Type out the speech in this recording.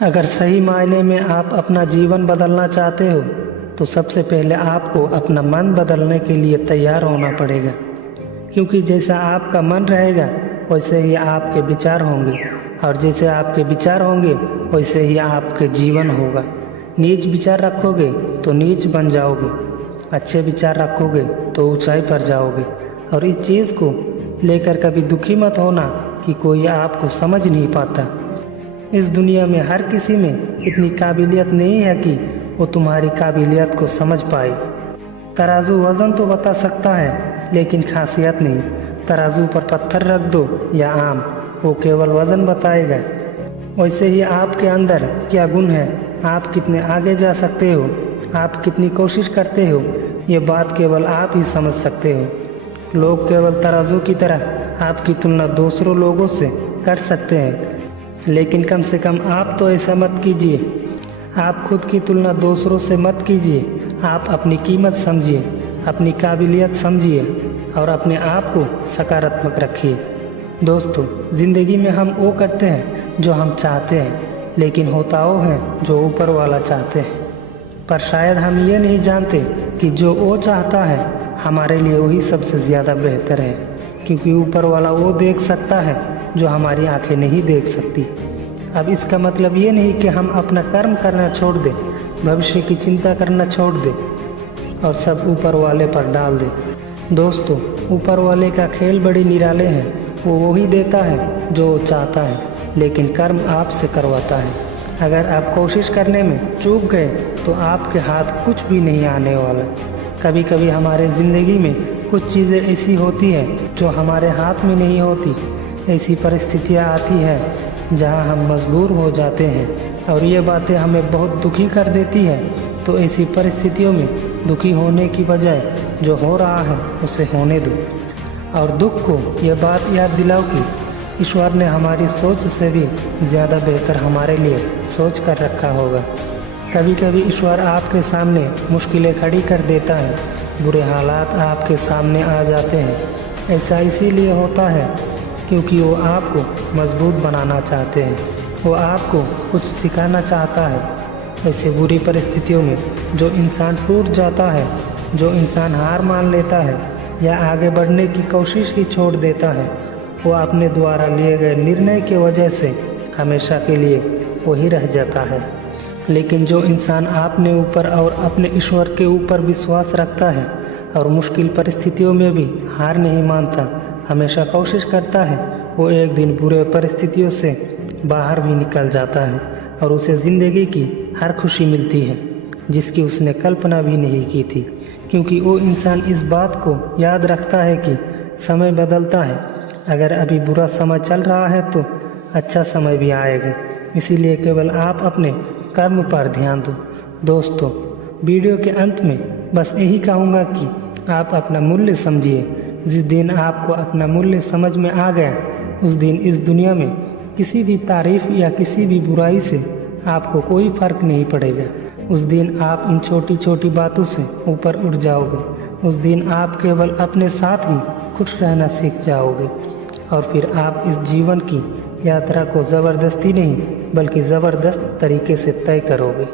अगर सही मायने में आप अपना जीवन बदलना चाहते हो तो सबसे पहले आपको अपना मन बदलने के लिए तैयार होना पड़ेगा, क्योंकि जैसा आपका मन रहेगा वैसे ही आपके विचार होंगे, और जैसे आपके विचार होंगे वैसे ही आपके जीवन होगा। नीच विचार रखोगे तो नीच बन जाओगे, अच्छे विचार रखोगे तो ऊंचाई पर जाओगे। और इस चीज़ को लेकर कभी दुखी मत होना कि कोई आपको समझ नहीं पाता। इस दुनिया में हर किसी में इतनी काबिलियत नहीं है कि वो तुम्हारी काबिलियत को समझ पाए। तराजू वज़न तो बता सकता है लेकिन खासियत नहीं। तराजू पर पत्थर रख दो या आम, वो केवल वज़न बताएगा। वैसे ही आपके अंदर क्या गुण है, आप कितने आगे जा सकते हो, आप कितनी कोशिश करते हो, ये बात केवल आप ही समझ सकते हो। लोग केवल तराजू की तरह आपकी तुलना दूसरों लोगों से कर सकते हैं, लेकिन कम से कम आप तो ऐसा मत कीजिए। आप खुद की तुलना दूसरों से मत कीजिए। आप अपनी कीमत समझिए, अपनी काबिलियत समझिए और अपने आप को सकारात्मक रखिए। दोस्तों, ज़िंदगी में हम वो करते हैं जो हम चाहते हैं, लेकिन होता वो है जो ऊपर वाला चाहते हैं। पर शायद हम ये नहीं जानते कि जो वो चाहता है हमारे लिए वही सबसे ज़्यादा बेहतर है, क्योंकि ऊपर वाला वो देख सकता है जो हमारी आंखें नहीं देख सकती। अब इसका मतलब ये नहीं कि हम अपना कर्म करना छोड़ दें, भविष्य की चिंता करना छोड़ दें और सब ऊपर वाले पर डाल दें। दोस्तों, ऊपर वाले का खेल बड़ी निराले हैं। वो वही देता है जो वो चाहता है, लेकिन कर्म आपसे करवाता है। अगर आप कोशिश करने में चूक गए तो आपके हाथ कुछ भी नहीं आने वाला। कभी कभी हमारे ज़िंदगी में कुछ चीज़ें ऐसी होती हैं जो हमारे हाथ में नहीं होती। ऐसी परिस्थितियाँ आती हैं जहाँ हम मजबूर हो जाते हैं और ये बातें हमें बहुत दुखी कर देती हैं। तो ऐसी परिस्थितियों में दुखी होने की बजाय जो हो रहा है उसे होने दो, और दुख को यह बात याद दिलाओ कि ईश्वर ने हमारी सोच से भी ज़्यादा बेहतर हमारे लिए सोच कर रखा होगा। कभी कभी ईश्वर आपके सामने मुश्किलें खड़ी कर देता है, बुरे हालात आपके सामने आ जाते हैं। ऐसा इसीलिए होता है क्योंकि वो आपको मजबूत बनाना चाहते हैं, वो आपको कुछ सिखाना चाहता है। ऐसे बुरी परिस्थितियों में जो इंसान टूट जाता है, जो इंसान हार मान लेता है या आगे बढ़ने की कोशिश ही छोड़ देता है, वो अपने द्वारा लिए गए निर्णय की वजह से हमेशा के लिए वही रह जाता है। लेकिन जो इंसान अपने ऊपर और अपने ईश्वर के ऊपर विश्वास रखता है और मुश्किल परिस्थितियों में भी हार नहीं मानता, हमेशा कोशिश करता है, वो एक दिन बुरे परिस्थितियों से बाहर भी निकल जाता है और उसे ज़िंदगी की हर खुशी मिलती है जिसकी उसने कल्पना भी नहीं की थी। क्योंकि वो इंसान इस बात को याद रखता है कि समय बदलता है। अगर अभी बुरा समय चल रहा है तो अच्छा समय भी आएगा। इसीलिए केवल आप अपने कर्म पर ध्यान दो। दोस्तों, वीडियो के अंत में बस यही कहूँगा कि आप अपना मूल्य समझिए। जिस दिन आपको अपना मूल्य समझ में आ गया, उस दिन इस दुनिया में किसी भी तारीफ या किसी भी बुराई से आपको कोई फर्क नहीं पड़ेगा। उस दिन आप इन छोटी छोटी बातों से ऊपर उठ जाओगे। उस दिन आप केवल अपने साथ ही खुश रहना सीख जाओगे और फिर आप इस जीवन की यात्रा को ज़बरदस्ती नहीं बल्कि ज़बरदस्त तरीके से तय करोगे।